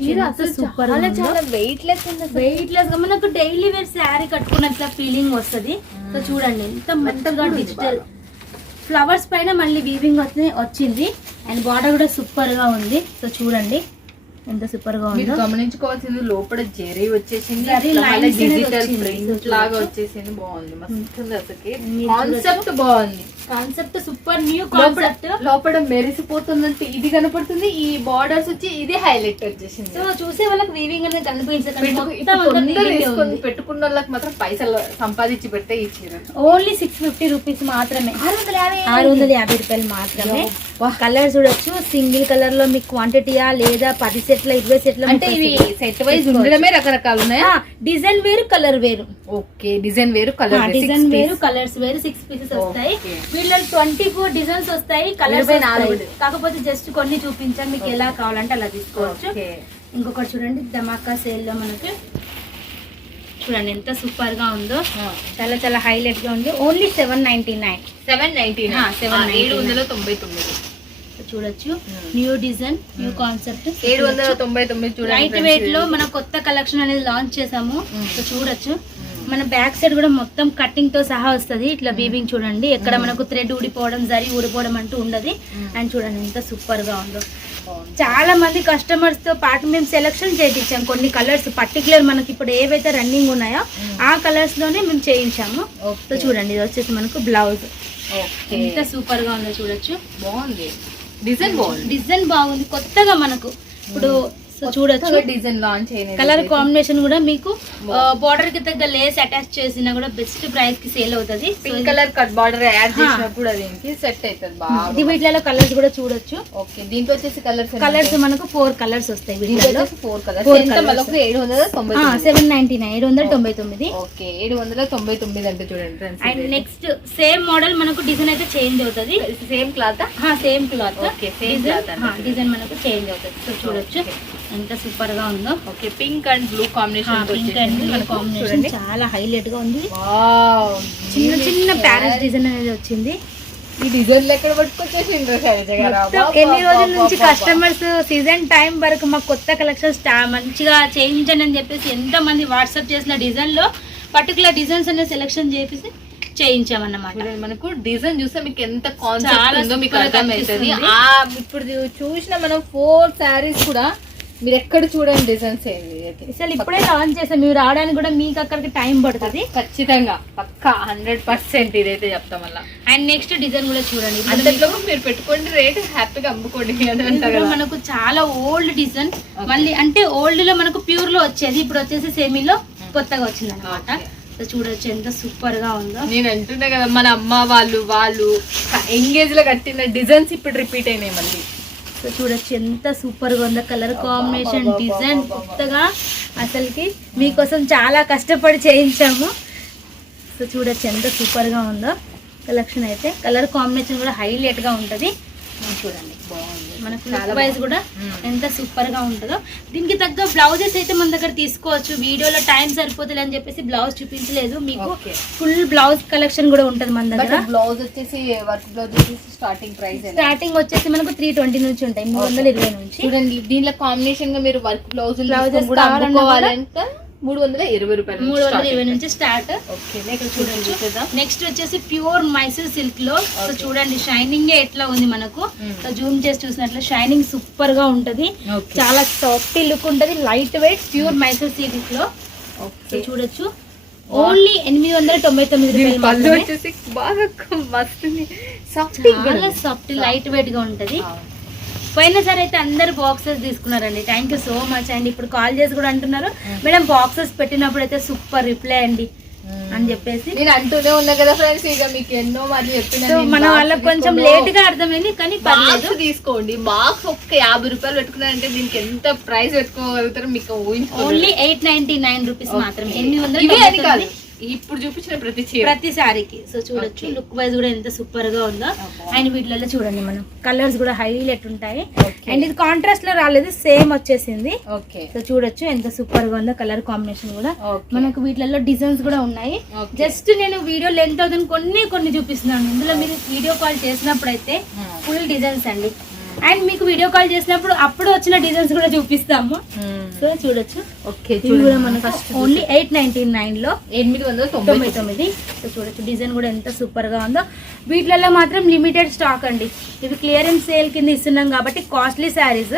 వెయిట్ లెస్ గా మనకు డైలీ వేర్ శారీ కట్టుకున్నట్ల ఫీలింగ్ వస్తుంది. సో చూడండి ఎంత మెత్తగా డిజిటల్ ఫ్లవర్స్ పైన మళ్ళీ వీవింగ్ వచ్చింది. అండ్ బార్డర్ కూడా సూపర్ గా ఉంది. సో చూడండి ఎంత సూపర్ గా మీరు ఉందో. గమనించుకోవాల్సింది లోపల జెరీ వచ్చేసింది, జరీ ఇట్లా మళ్ళీ lines అనేది డిజిటల్ వచ్చింది. ప్రింట్ లాగా వచ్చేసింది. బాగుంది, మస్తు ఉంది అసలుకి. మీరు కాన్సెప్ట్ బాగుంది. Concept super new concept. లోపల మెరిసిపోతుందంటే ఇది కనపడుతుంది, ఈ బార్డర్స్ వచ్చి ఇది హైలైట్ వచ్చేసింది. సో చూసే వాళ్ళకి వీవింగ్ అనేది కనిపించదు. పెట్టుకున్న వాళ్ళకి మాత్రం పైసలు సంపాదించి పెడితే ఇచ్చారు. ఓన్లీ 650 రూపీస్ మాత్రమే, 650 రూపాయలు మాత్రమే. కలర్ చూడొచ్చు, సింగిల్ కలర్ లో మీకు క్వాంటిటీయా లేదా 10 సెట్ల 20 సెట్ల అంటే ఇవి సెట్ వైజ్ ఉండడమే రకరకాలు ఉన్నాయా? డిజైన్ వేరు కలర్ వేరు. ఓకే, డిజైన్ వేరు కలర్ డిజైన్ వేరు కలర్స్ వేరు. 6 పీసెస్ వస్తాయి. వీళ్ళ 24 డిజైన్స్ వస్తాయి, కలర్స్ కాకపోతే జస్ట్ కొన్ని చూపించాం, మీకు ఎలా కావాలంటే అలా తీసుకోవచ్చు. ఇంకొకటి చూడండి, ధమాకా సేల్ లో మనకి చూడండి ఎంత సూపర్ గా ఉందో, చాలా చాలా హైలైట్ గా ఉంది. ఓన్లీ 799. 799 చూడొచ్చు. న్యూ డిజైన్, న్యూ కాన్సెప్ట్, 799 చూడండి. లైట్ వెయిట్ లో మన కొత్త కలెక్షన్ అనేది లాంచ్ చేసాము. సో చూడొచ్చు, మన బ్యాక్ సైడ్ కూడా మొత్తం కట్టింగ్ తో సహా వస్తుంది. ఇట్లా వీవింగ్ చూడండి, ఎక్కడ మనకు థ్రెడ్ ఊడిపోవడం జరి ఊడిపోవడం అంటూ ఉండదు. అండ్ చూడండి ఎంత సూపర్ గా ఉందో. చాలా మంది కస్టమర్స్ తో పాటు మేము సెలెక్షన్ చేయించాం కొన్ని కలర్స్ పర్టికులర్, మనకి ఇప్పుడు ఏవైతే రన్నింగ్ ఉన్నాయో ఆ కలర్స్ లోనే మేము చేయించాము. సో చూడండి, ఇది వచ్చేసి మనకు బ్లౌజ్ ఎంత సూపర్ గా ఉందో చూడొచ్చు. బాగుంది డిజైన్, బాగుంది డిజైన్ బాగుంది కొత్తగా మనకు ఇప్పుడు. సో చూడొచ్చు, డిజైన్ లాంచ్ అయిన కలర్ కాంబినేషన్ కూడా మీకు బార్డర్ కి తగ్గ లేస్ అటాచ్ చేసినా కూడా బెస్ట్ ప్రైస్ కి సేల్ అవుతుంది. Pink colour cut border add చేసినప్పుడు దీనికి సెట్ అవుతుంది బాగా. ఇది వీటిలో కలర్స్ కూడా చూడొచ్చు. ఓకే, దీంట్లో వచ్చేసి కలర్స్ మనకు 4 కలర్స్ వస్తాయి. వీటిలో 4 కలర్స్. 799. ఓకే, 799 అంటే చూడండి friends. And next same model మనకు డిజైన్ అయితే చేంజ్ అవుతుంది. Same cloth, same cloth. Okay, same cloth design మనకు చేంజ్ అవుతుంది. సో చూడొచ్చు ఎంత సూపర్ గా ఉందో. Okay, pink and blue combination, pink and blue combination చాలా హైలైట్ గా ఉంది. చిన్న చిన్న ప్యారెస్ డిజైన్ అనేది వచ్చింది. ఈ డిజైన్ ఎక్కడ పట్టుకొచ్చేసిండ్రు శైలజ గారు? ఎన్ని రోజుల నుంచి కస్టమర్స్ సీజన్ టైం వరకు మాకు కొత్త కలెక్షన్ మంచిగా చేయించండి అని చెప్పేసి ఎంత మంది వాట్సాప్ చేసిన డిజైన్ లో పర్టికులర్ డిజైన్స్ అనేది సెలెక్షన్ చేసి చేయించామన్నమాట. మనకు డిజైన్ చూస్తే మీకు ఎంత కాన్సెప్ట్ ఉందో మీకు అర్థమవుతుంది. ఇప్పుడు చూసిన మనం 4 శారీస్ కూడా మీరు ఎక్కడ చూడండి డిజైన్స్ అసలు ఇప్పుడే లాంచ్ చేసాం. మీరు రావడానికి కూడా మీకు అక్కడికి టైం పడుతుంది ఖచ్చితంగా, పక్కా 100% ఇదైతే చెప్తాం వల్ల. అండ్ నెక్స్ట్ డిజైన్ కూడా చూడండి, అందులో మీరు పెట్టుకోండి, రేట్ హ్యాపీగా అమ్ముకోండి. మనకు చాలా ఓల్డ్ డిజైన్, మళ్ళీ అంటే ఓల్డ్ లో మనకు ప్యూర్ లో వచ్చేది, ఇప్పుడు వచ్చేసి సెమీలో కొత్తగా వచ్చింది అనమాట. చూడొచ్చు ఎంత సూపర్ గా ఉందో. నేను అంటున్నా కదా, మన అమ్మ వాళ్ళు ఎంగేజ్ లో కట్టిన డిజైన్స్ ఇప్పుడు రిపీట్ అయినాయి మళ్ళీ. సో చూడొచ్చు ఎంత సూపర్ గా ఉందో, కలర్ కాంబినేషన్ డిజైన్ కొత్తగా అసలుకి మీకోసం చాలా కష్టపడి చేయించాము. సో చూడొచ్చు ఎంత సూపర్ గా ఉందో కలెక్షన్ అయితే. కలర్ కాంబినేషన్ కూడా హైలైట్ గా ఉంటది. చూడండి బాగుంది, మనకు లుక్ వైజ్ కూడా ఎంత సూపర్ గా ఉంటుందో. దీనికి తగ్గ బ్లౌజెస్ అయితే మన దగ్గర తీసుకోవచ్చు. వీడియోలో టైం సరిపోతుంది అని చెప్పేసి బ్లౌజ్ చూపించలేదు మీకు. ఫుల్ బ్లౌజ్ కలెక్షన్ కూడా ఉంటది మన దగ్గర. బ్లౌజ్ వచ్చేసి వర్క్ బ్లౌజ్ వచ్చేసి స్టార్టింగ్ వచ్చేసి మనకు 320 నుంచి ఉంటాయి, 320 నుంచి. చూడండి, దీనిలో కాంబినేషన్ గా మీరు వర్క్ బ్లౌజెస్ కావాలంటే 320 రూపాయలు, 320 నుంచి స్టార్ట్. నెక్స్ట్ వచ్చేసి ప్యూర్ మైసూర్ సిల్క్ లో. సో చూడండి షైనింగ్ ఎట్లా ఉంది మనకు. జూమ్ చేసి చూసినట్లు షైనింగ్ సూపర్ గా ఉంటది, చాలా సాఫ్ట్ లుక్ ఉంటది, light weight pure Mysore silk లో. సో చూడొచ్చు ఓన్లీ 899 చాలా సాఫ్ట్ లైట్ వెయిట్ గా ఉంటది. పోయినసారి అయితే అందరు బాక్సెస్ తీసుకున్నారండి, థ్యాంక్ యూ సో మచ్ అండి. ఇప్పుడు కాల్ చేసి కూడా అంటున్నారు, మేడం బాక్సెస్ పెట్టినప్పుడు అయితే సూపర్ రిప్లై అండి అని చెప్పేసి నేను అంటూనే ఉన్నా కదా ఫ్రెండ్స్. ఇక మీకు ఎన్నో మరి చెప్పిన మన వాళ్ళకి కొంచెం లేట్ గా అర్థమైంది, కానీ పర్లేదు తీసుకోండి. బాక్స్ ఒక్క 50 రూపాయలు పెట్టుకున్నారంటే దీనికి ఎంత ప్రైస్ పెట్టుకోగలుగుతారో మీకు ఊహించుకోండి. ఓన్లీ 899 రూపీస్ మాత్రమే, 899 ఇప్పుడు చూపించిన ప్రతి సారీకి. సో చూడొచ్చు లుక్ వైజ్ కూడా ఎంత సూపర్ గా ఉందో. అండ్ వీటిలో చూడండి మనం కలర్స్ కూడా హైలైట్ ఉంటాయి. అండ్ ఇది కాంట్రాస్ట్ లో రాలేదు, సేమ్ వచ్చేసింది. సో చూడొచ్చు ఎంత సూపర్ గా ఉందో కలర్ కాంబినేషన్ కూడా. మనకు వీటిలో డిజైన్స్ కూడా ఉన్నాయి. జస్ట్ నేను వీడియో లెంత్ అవుతుంది కొన్ని చూపిస్తున్నాను. ఇందులో మీరు వీడియో కాల్ చేసినప్పుడు అయితే ఫుల్ డిజైన్స్ అండి. అండ్ మీకు వీడియో కాల్ చేసినప్పుడు అప్పుడు వచ్చిన డిజైన్స్ కూడా చూపిస్తాము. సో చూడొచ్చు ఓన్లీ 899 లో 899. సో చూడొచ్చు డిజైన్ కూడా ఎంత సూపర్ గా ఉందో. వీటిలలో మాత్రం లిమిటెడ్ స్టాక్ అండి, ఇవి క్లియరెన్స్ సేల్ కింద ఇస్తున్నాం కాబట్టి costly saris.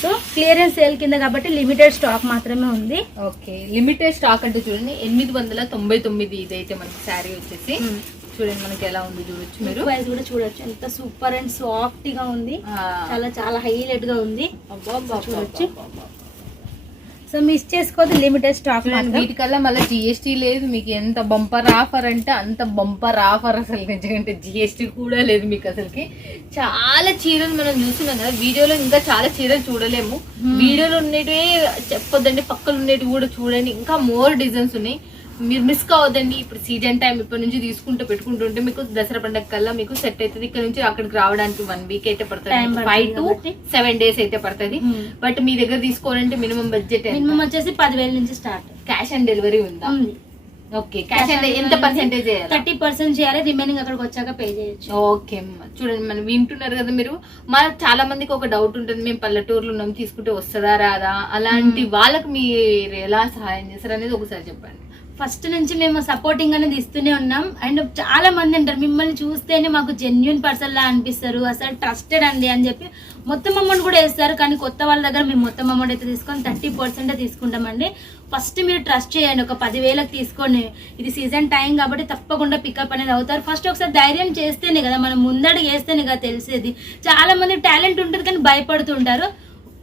So clearance sale కింద కాబట్టి లిమిటెడ్ స్టాక్ మాత్రమే ఉంది. ఓకే, లిమిటెడ్ స్టాక్ అంటే చూడండి 899 ఇదైతే మనకి శారీ వచ్చేసి. చూడండి మనకి ఎలా ఉంది చూడొచ్చు మీరు. ప్రైస్ కూడా చూడొచ్చు, ఎంత సూపర్ అండ్ సాఫ్ట్ గా ఉంది, చాలా చాలా హైలైట్ గా ఉంది. చూడొచ్చు. సో మిస్ చేసుకోవద్దు, లిమిటెడ్ స్టాక్. వీటికల్లా మళ్ళీ జిఎస్టీ లేదు. మీకు ఎంత బంపర్ ఆఫర్ అంటే అంత బంపర్ ఆఫర్ అసలు, ఎందుకంటే జిఎస్టీ కూడా లేదు మీకు అసలుకి. చాలా చీరలు మనం చూస్తున్నాం కదా వీడియోలో, ఇంకా చాలా చీరలు చూడలేము. వీడియోలో ఉండేటివే చెప్పొద్దండి, పక్కన ఉండేటివి కూడా చూడండి, ఇంకా మోర్ డిజైన్స్ ఉన్నాయి. మీరు మిస్ కావద్దండి. ఇప్పుడు సీజన్ టైం ఇప్పటి నుంచి తీసుకుంటూ పెట్టుకుంటుంటే మీకు దసరా పండుగ కల్లా మీకు సెట్ అవుతుంది. ఇక్కడ నుంచి అక్కడికి రావడానికి 1 వీక్ అయితే పడుతుంది, 5 to 7 days అయితే పడుతుంది. బట్ మీ దగ్గర తీసుకోవాలంటే మినిమం బడ్జెట్ మినిమం వచ్చేసి 10,000 నుంచి స్టార్ట్. క్యాష్ ఆన్ డెలివరీ ఉందా? ఓకే, క్యాష్ ఆన్ ఎంత పర్సెంటేజ్ 30% చేయాలి, రిమైనింగ్ అక్కడికి వచ్చాక పే చేయొచ్చు. ఓకే చూడండి, మనం వింటున్నారు కదా మీరు. మా చాలా మందికి ఒక డౌట్ ఉంటుంది, మేము పల్లెటూరులో ఉన్నాం తీసుకుంటే వస్తుందా రాదా, అలాంటి వాళ్ళకి మీరు ఎలా సహాయం చేస్తారు అనేది ఒకసారి చెప్పండి. ఫస్ట్ నుంచి మేము సపోర్టింగ్ అనేది ఇస్తూనే ఉన్నాం. అండ్ చాలా మంది అంటారు మిమ్మల్ని చూస్తేనే మాకు జెన్యున్ పర్సన్ లా అనిపిస్తారు, అసలు ట్రస్టెడ్ అండి అని చెప్పి మొత్తం అమౌంట్ కూడా వేస్తారు. కానీ కొత్త వాళ్ళ దగ్గర మేము మొత్తం అమౌంట్ అయితే తీసుకొని 30% తీసుకుంటామండి. ఫస్ట్ మీరు ట్రస్ట్ చేయండి, ఒక 10,000కి తీసుకోండి. ఇది సీజన్ టైం కాబట్టి తప్పకుండా పికప్ అనేది అవుతారు. ఫస్ట్ ఒకసారి ధైర్యం చేస్తేనే కదా, మనం ముందడుగు వేస్తేనే కదా తెలిసేది. చాలా మంది టాలెంట్ ఉంటుంది కానీ భయపడుతుంటారు.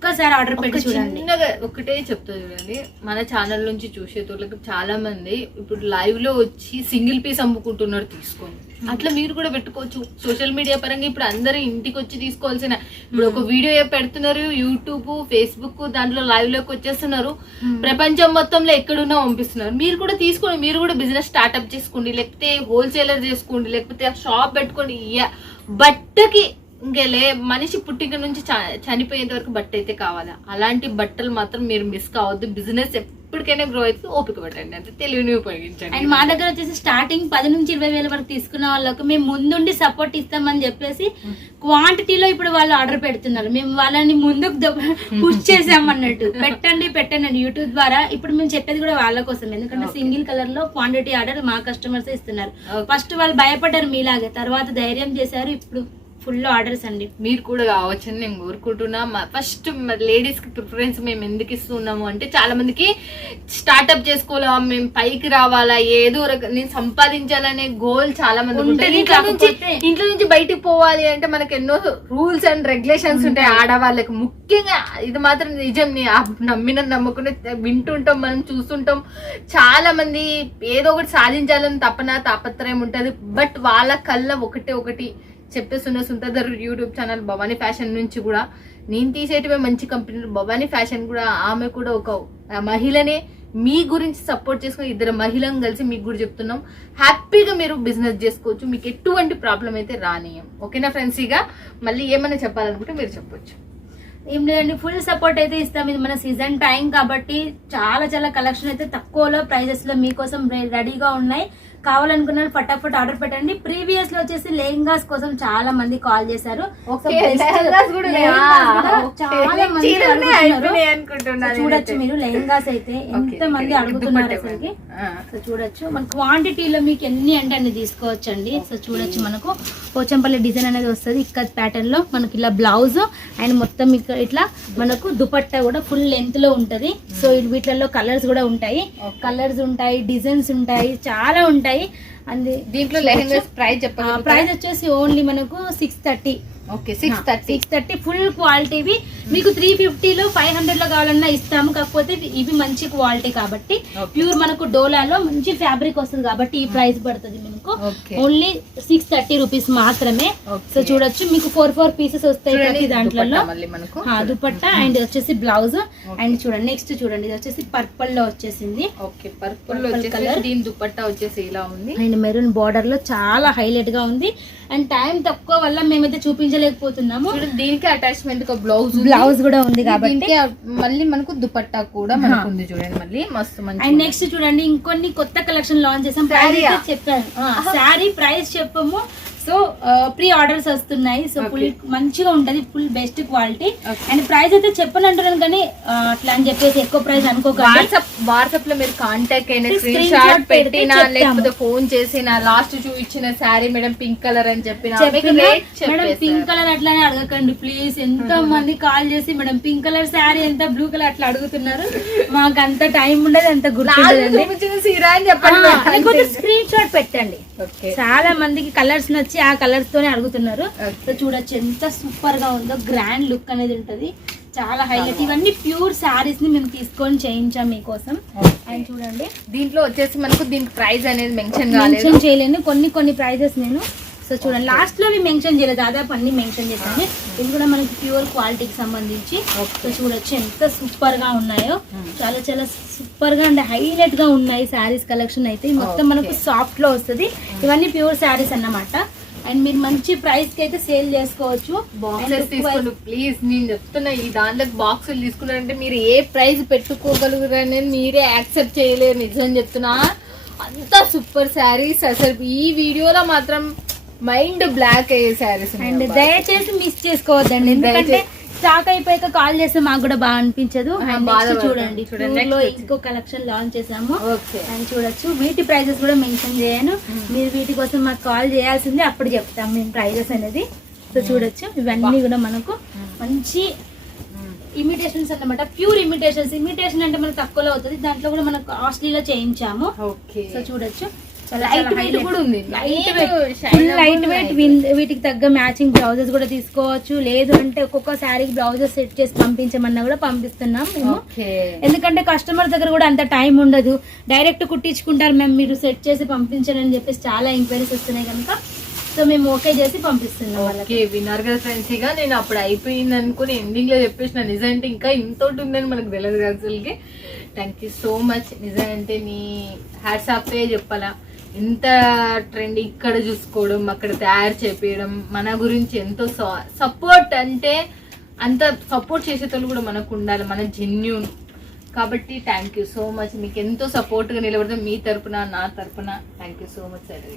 ఒక్కసారి ఆర్డర్ పెట్టి చూడండి. ఒకటే చెప్తా చూడండి, మన ఛానల్ నుంచి చూసేటోళ్ళకి చాలా మంది ఇప్పుడు లైవ్ లో వచ్చి సింగిల్ పీస్ అమ్ముకుంటున్నారు తీసుకొని. అట్లా మీరు కూడా పెట్టుకోవచ్చు. సోషల్ మీడియా పరంగా ఇప్పుడు అందరూ ఇంటికి వచ్చి తీసుకోవాల్సిన, ఇప్పుడు ఒక వీడియో పెడుతున్నారు యూట్యూబ్, ఫేస్బుక్, దాంట్లో లైవ్ లోకి వచ్చేస్తున్నారు. ప్రపంచం మొత్తంలో ఎక్కడున్నా పంపిస్తున్నారు. మీరు కూడా తీసుకోండి, మీరు కూడా బిజినెస్ స్టార్ట్అప్ చేసుకోండి, లేకపోతే హోల్సేలర్ చేసుకోండి, లేకపోతే షాప్ పెట్టుకోండి. బట్టకి ఇంకెలే మనిషి పుట్టిక నుంచి చనిపోయేంత వరకు బట్ట అయితే కావాలా, అలాంటి బట్టలు మాత్రం మీరు మిస్ కావద్దు. బిజినెస్ ఎప్పటికైనా గ్రో అయితే ఓపిక పట్టండి, అంటే తెలివిని ఉపయోగించండి. అండ్ మా దగ్గర వచ్చేసి స్టార్టింగ్ 10 నుంచి 20,000 వరకు తీసుకున్న వాళ్ళకు మేము ముందుండి సపోర్ట్ ఇస్తామని చెప్పేసి క్వాంటిటీలో ఇప్పుడు వాళ్ళు ఆర్డర్ పెడుతున్నారు. మేము వాళ్ళని ముందుకు పుష్ చేసామన్నట్టు. పెట్టండి యూట్యూబ్ ద్వారా. ఇప్పుడు మేము చెప్పేది కూడా వాళ్ళ కోసం, ఎందుకంటే సింగిల్ కలర్ లో క్వాంటిటీ ఆర్డర్ మా కస్టమర్స్ ఇస్తున్నారు. ఫస్ట్ వాళ్ళు భయపడ్డారు మీలాగే, తర్వాత ధైర్యం చేశారు. ఇప్పుడు ఫుల్ ఆర్డర్స్ అండి. మీరు కూడా కావచ్చని నేను కోరుకుంటున్నా. ఫస్ట్ లేడీస్ కి ప్రిఫరెన్స్ మేము ఎందుకు ఇస్తున్నాము అంటే, చాలా మందికి స్టార్ట్అప్ చేసుకోవాలా, మేము పైకి రావాలా, ఏదో నేను సంపాదించాలనే గోల్ చాలా మంది ఉంటుంది. ఇంట్లో నుంచి బయటికి పోవాలి అంటే మనకి ఎన్నో రూల్స్ అండ్ రెగ్యులేషన్స్ ఉంటాయి ఆడవాళ్ళకి. ముఖ్యంగా ఇది మాత్రం నిజం, నమ్మకుండా వింటుంటాం, మనం చూస్తుంటాం. చాలా మంది ఏదో ఒకటి సాధించాలని తాపత్రయం ఉంటది. బట్ వాళ్ళ కళ్ళ ఒకటి చెప్పేస్తున్న Sundar YouTube channel Bhavani fashion నుంచి కూడా నేను తీసేటివే మంచి కంపెనీలు. భవానీ ఫ్యాషన్ కూడా, ఆమె కూడా ఒక మహిళనే. మీ గురించి సపోర్ట్ చేసుకుని 2 మహిళలను కలిసి మీకు కూడా చెప్తున్నాం, హ్యాపీగా మీరు బిజినెస్ చేసుకోవచ్చు. మీకు ఎటువంటి ప్రాబ్లం అయితే రానియం. ఓకేనా ఫ్రెండ్స్? ఇక మళ్ళీ ఏమైనా చెప్పాలనుకుంటే మీరు చెప్పొచ్చు. ఏం లేదండి, ఫుల్ సపోర్ట్ అయితే ఇస్తాం. ఇది మన సీజన్ టైం కాబట్టి చాలా చాలా కలెక్షన్ అయితే తక్కువలో ప్రైజెస్ లో మీకోసం రెడీగా ఉన్నాయి. కావాలనుకున్నారు ఫటాఫట్ ఆర్డర్ పెట్టండి. ప్రీవియస్ లో వచ్చేసి లెహంగాస్ కోసం చాలా మంది కాల్ చేశారు. చూడొచ్చు మీరు, లెహంగాస్ అయితే ఎంత మంది అడుగుతున్నారు అసలుకి. సో చూడొచ్చు, మన క్వాంటిటీలో మీకు ఎన్ని అంటే అన్ని తీసుకోవచ్చు అండి. సో చూడొచ్చు, మనకు పోచంపల్లి డిజైన్ అనేది వస్తుంది ఇక్కత్ ప్యాటర్న్ లో. మనకి ఇలా బ్లౌజ్ అండ్ మొత్తం ఇక్కడ ఇట్లా మనకు దుపట్టా కూడా ఫుల్ లెంత్ లో ఉంటది. సో వీటిలో కలర్స్ కూడా ఉంటాయి, డిజైన్స్ ఉంటాయి, చాలా ఉంటాయి. దీంట్లో లెహంగాస్ ప్రైస్ వచ్చేసి ఓన్లీ మనకు 630. ఓకే, 630 ఫుల్ క్వాలిటీవి. మీకు 350లో 500లో కావాలన్నా ఇస్తాము. కాకపోతే ఇవి మంచి క్వాలిటీ కాబట్టి, ప్యూర్ మనకు డోలాలో మంచి ఫ్యాబ్రిక్ వస్తుంది కాబట్టి ఈ ప్రైస్ పడుతుంది మనకు ఓన్లీ 630 రూపీస్ మాత్రమే. సో చూడొచ్చు, మీకు 4 పీసెస్ వస్తాయి ప్రతి దాంట్లో. దుపట్టా అండ్ వచ్చేసి బ్లౌజ్. అండ్ చూడండి, నెక్స్ట్ చూడండి, ఇది వచ్చేసి పర్పుల్ లో వచ్చేసింది. Purple colour. దీని దుపట్టా వచ్చేసి ఇలా ఉంది అండ్ మెరూన్ బార్డర్ లో చాలా హైలైట్ గా ఉంది. అండ్ టైం తక్కువ వల్ల మేమైతే చూపించలేకపోతున్నాము. దీనికి అటాచ్మెంట్ బ్లౌజ్ కూడా ఉంది కాబట్టి మళ్ళీ మనకు దుపట్టా కూడా మనకు ఉంది. చూడండి, మళ్ళీ మస్తు మంచి. అండ్ నెక్స్ట్ చూడండి, ఇంకొన్ని కొత్త కలెక్షన్ లాంచ్ చేసాం. ప్రైస్ చెప్పాను, శారీ ప్రైస్ చెప్పము. సో ప్రీ ఆర్డర్స్ వస్తున్నాయి. సో ఫుల్ మంచిగా ఉంటది, full best quality. Okay. And price అయితే చెప్పనంటున్నాను కానీ అట్లా అని చెప్పేసి ఎక్కువ ప్రైస్ అనుకోకండి. వాట్సాప్ లో మీరు కాంటాక్ట్ అయిన స్క్రీన్ Screen షాట్ shot పెడితే పెట్టినా చెప్తాము. లేకపోతే ఫోన్ చేసిన లాస్ట్ చూపించిన శారీ మేడం పింక్ కలర్ అని చెప్పిన మేడం పింక్ కలర్ అట్లానే అడగకండి ప్లీజ్. ఎంతో మంది కాల్ చేసి మేడం పింక్ కలర్ శారీ ఎంత, బ్లూ కలర్ అట్లా అడుగుతున్నారు. మాకు అంత టైం ఉండదు, అంత గుర్తుండదండి. సీరా అని చెప్పండి. స్క్రీన్ షాట్ పెట్టండి. చాలా మందికి కలర్స్ నచ్చి ఆ కలర్స్ తోనే అడుగుతున్నారు. సో చూడొచ్చు ఎంత సూపర్ గా ఉందో, గ్రాండ్ లుక్ అనేది ఉంటది, చాలా హైలైట్. ఇవన్నీ ప్యూర్ శారీస్ ని మేము తీసుకొని చేయించాం మీకోసం. అండ్ చూడండి దీంట్లో వచ్చేసి మనకు దీనికి ప్రైస్ అనేది మెన్షన్ మెన్షన్ చేయలేను, కొన్ని ప్రైజెస్ నేను. సో చూడండి లాస్ట్ లో మెన్షన్ చేయలేదు, దాదాపు అన్ని మెన్షన్ చేస్తాను. ఇది కూడా మనకి ప్యూర్ క్వాలిటీకి సంబంధించి. సో చూడొచ్చు ఎంత సూపర్ గా ఉన్నాయో, చాలా చాలా సూపర్ గా అండ్ హైలైట్ గా ఉన్నాయి శారీస్ కలెక్షన్ అయితే. మొత్తం మనకు సాఫ్ట్ లో వస్తుంది. ఇవన్నీ ప్యూర్ శారీస్ అన్నమాట. అండ్ మీరు మంచి ప్రైస్ కి అయితే సేల్ చేసుకోవచ్చు. బాక్సెస్ తీసుకోండి ప్లీజ్. నేను చెప్తున్నా, ఈ దాంట్లో బాక్సులు తీసుకున్నారంటే మీరు ఏ ప్రైస్ పెట్టుకోగలుగుతారు అనేది మీరే యాక్సెప్ట్ చేయలేరు. నిజం చెప్తున్నా, అంత సూపర్ శారీస్. అసలు ఈ వీడియోలో మాత్రం మైండ్ బ్లాక్ అయ్యే శారీస్. అండ్ దయచేసి మిస్ చేసుకోవద్దండి, ఎందుకంటే స్టాక్ అయిపోయాక కాల్ చేస్తే మాకు కూడా బాగా అనిపించదు. చూడండి లో ఇంకో కలెక్షన్ లాంచ్ చేసాము. అండ్ చూడొచ్చు వీటి ప్రైజెస్ కూడా మెన్షన్ చేయను, మీరు వీటి కోసం మాకు కాల్ చేయాల్సిందే, అప్పుడు చెప్తాం మేము ప్రైజెస్ అనేది. సో చూడొచ్చు ఇవన్నీ కూడా మనకు మంచి ఇమిటేషన్స్ అన్నమాట, ప్యూర్ ఇమిటేషన్స్. ఇమిటేషన్ అంటే మనకు తక్కువలో అవుతుంది, దాంట్లో కూడా మనకు కాస్ట్లీలో చేయించాము. సో చూడొచ్చు లైట్ వెయిట్ కూడా ఉంది, లైట్ వెయిట్. వీటికి తగ్గ మ్యాచింగ్ బ్లౌజెస్ కూడా తీసుకోవచ్చు. లేదు అంటే ఒక్కొక్క శారీకి బ్లౌజెస్ సెట్ చేసి పంపించమన్నా కూడా పంపిస్తున్నాం మేము. ఎందుకంటే కస్టమర్ దగ్గర కూడా అంత టైం ఉండదు, డైరెక్ట్ కుట్టించుకుంటారు. మేము మీరు సెట్ చేసి పంపించండి అని చెప్పేసి చాలా ఎంక్వైరీస్ వస్తున్నాయి కనుక సో మేము ఓకే చేసి పంపిస్తున్నాం. ఓకే విన్నర్ కదా ఫ్రెండ్స్. ఇక నేను అప్పుడు అయిపోయింది అనుకుని ఎండింగ్ లో చెప్పేసిన, నిజంటే ఇంకా ఇంతోటి ఉందని మనకు తెలియదు కదా అసలుకి. Thank you so much. నిజంటే నీ హ్యాట్స్ ఆఫ్ చెప్పాలా, ఇంత ట్రెండ్ ఇక్కడ చూసుకోవడం, అక్కడ తయారు చేపించడం, మన గురించి ఎంతో సపోర్ట్. అంటే అంత సపోర్ట్ చేసేటోళ్ళు కూడా మనకు ఉండాలి, మన జెన్యూన్. కాబట్టి థ్యాంక్ యూ సో మచ్. మీకు ఎంతో సపోర్ట్గా నిలబడతాం మీ తరపున, నా తరపున. Thank you so much sir.